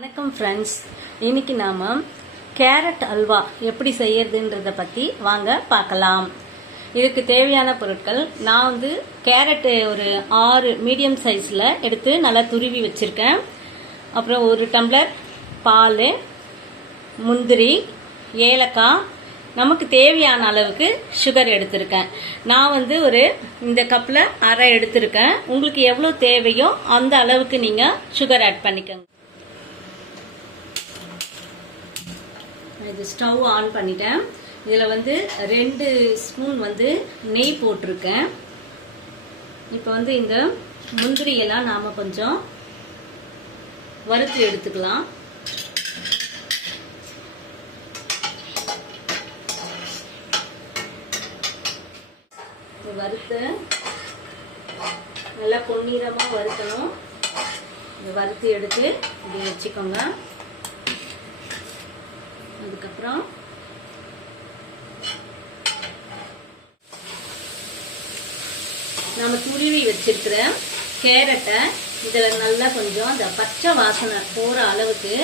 வணக்கம் ஃப்ரெண்ட்ஸ், இன்னைக்கு நாம கேரட் அல்வா எப்படி செய்யறதுன்றத பத்தி வாங்க பார்க்கலாம். இதுக்கு தேவையான பொருட்கள், நான் வந்து கேரட் ஒரு 6 மீடியம் சைஸ்ல எடுத்து நல்லா துருவி வச்சிருக்கேன். அப்புறம் 1 டம்ளர் பால், முந்திரி, ஏலக்காய், நமக்கு தேவையான அளவுக்கு சுகர் எடுத்திருக்கேன். நான் வந்து இந்த கப்பில் அரை எடுத்திருக்கேன். உங்களுக்கு எவ்வளோ தேவையோ அந்த அளவுக்கு நீங்கள் சுகர் ஆட் பண்ணிக்கோங்க. இது ஸ்டவ் ஆன் பண்ணிட்டேன். இதில் 2 ஸ்பூன் நெய் போட்டிருக்கேன். இப்போ இந்த முந்திரியெல்லாம் நாம் கொஞ்சம் வறுத்து எடுத்துக்கலாம். வறுத்து நல்லா பொன்னிறமாக வறுக்கணும். இந்த வறுத்து எடுத்து இப்படி வச்சுக்கோங்க. அதுக்கப்புறம் நம்ம துருவி வச்சிருக்கிற கேரட்டை இதில் நல்லா கொஞ்சம் அந்த பச்சை வாசனை போகிற அளவுக்கு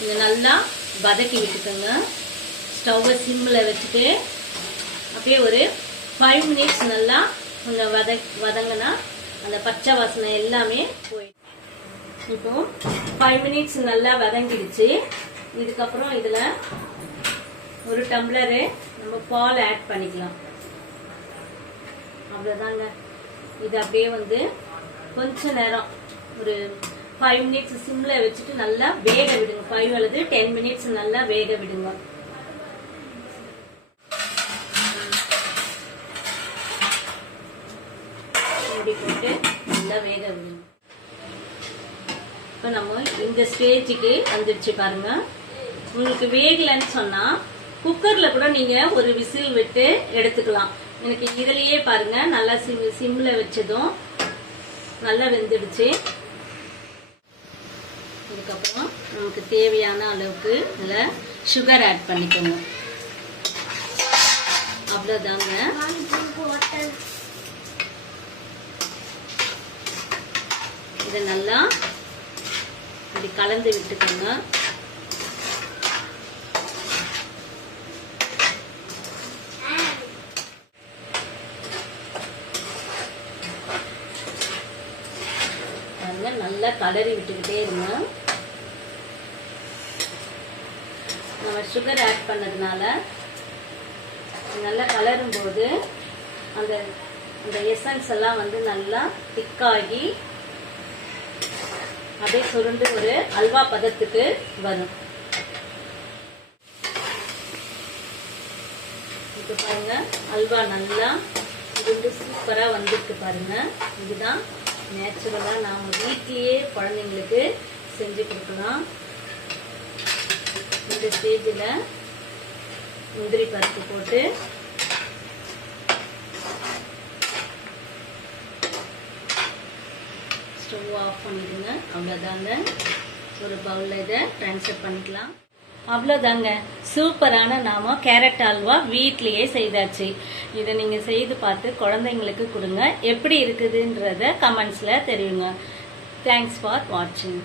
இதை நல்லா வதக்கி விட்டுக்கோங்க. ஸ்டவ்வை சிம்மில் வச்சுட்டு அப்படியே ஒரு 5 மினிட்ஸ் நல்லா கொஞ்சம் வதங்கினா அந்த பச்சை வாசனை எல்லாமே போயிடும். இப்போ 5 மினிட்ஸ் நல்லா வதங்கிடுச்சு. இதுக்கப்புறம் இதில் 1 டம்ளரு நம்ம பால் ஆட் பண்ணிக்கலாம். அவ்வளோதாங்க. இது அப்படியே கொஞ்ச நேரம் ஒரு 5 மினிட்ஸ் சிம்மில் வச்சுட்டு நல்லா வேக விடுங்க. 5 அல்லது 10 மினிட்ஸ் நல்லா வேக விடுங்க. போட்டு நல்லா வேக விடுங்க. இப்போ நம்ம இந்த ஸ்டேஜுக்கு வந்துடுச்சு பாருங்க. உங்களுக்கு வேகலன்னு சொன்னா குக்கர்ல கூட நீங்க ஒரு விசில் விட்டு எடுத்துக்கலாம். எனக்கு இதுலயே பாருங்க நல்லா சிம்ல வச்சதும் நல்லா வெந்துடுச்சு. இதுக்கப்புறம் நமக்கு தேவையான அளவுக்கு இதில் சுகர் ஆட் பண்ணிக்கோங்க. அவ்வளோதாங்க. இதை நல்லா இப்படி கலந்து விட்டுக்கோங்க. நல்லா கலரி விட்டுக்கிட்டே இருங்க. நம்ம சுகர் ஆட் பண்ணதுனால நல்லா கலரும் போது அந்த எசன்ஸ் எல்லாம் நல்லா திக்காகி அப்படியே சுருண்டு ஒரு அல்வா பதத்துக்கு வரும். இப்போ பாருங்க, அல்வா நல்லா சுருண்டு சூப்பரா வந்துருக்கு பாருங்க. இதுதான் நேச்சுரலா நாம வீட்டிலேயே குழந்தைங்களுக்கு செஞ்சு கொடுக்கலாம். இந்த ஸ்டேஜில் முந்திரி பருப்பு போட்டு ஸ்டவ் ஆஃப் பண்ணிடுங்க. அவ்வளோதாங்க. ஒரு பவுலில் இதை ட்ரான்ஸ்ஃபர் பண்ணிக்கலாம். அவ்வளோதாங்க. சூப்பரான நாம கேரட் அல்வா வீட்லேயே செய்தாச்சு. இதை நீங்கள் செய்து பார்த்து குழந்தைங்களுக்கு கொடுங்க. எப்படி இருக்குதுன்றத கமெண்ட்ஸில் தெரியுங்க. தேங்க்ஸ் ஃபார் வாட்சிங்.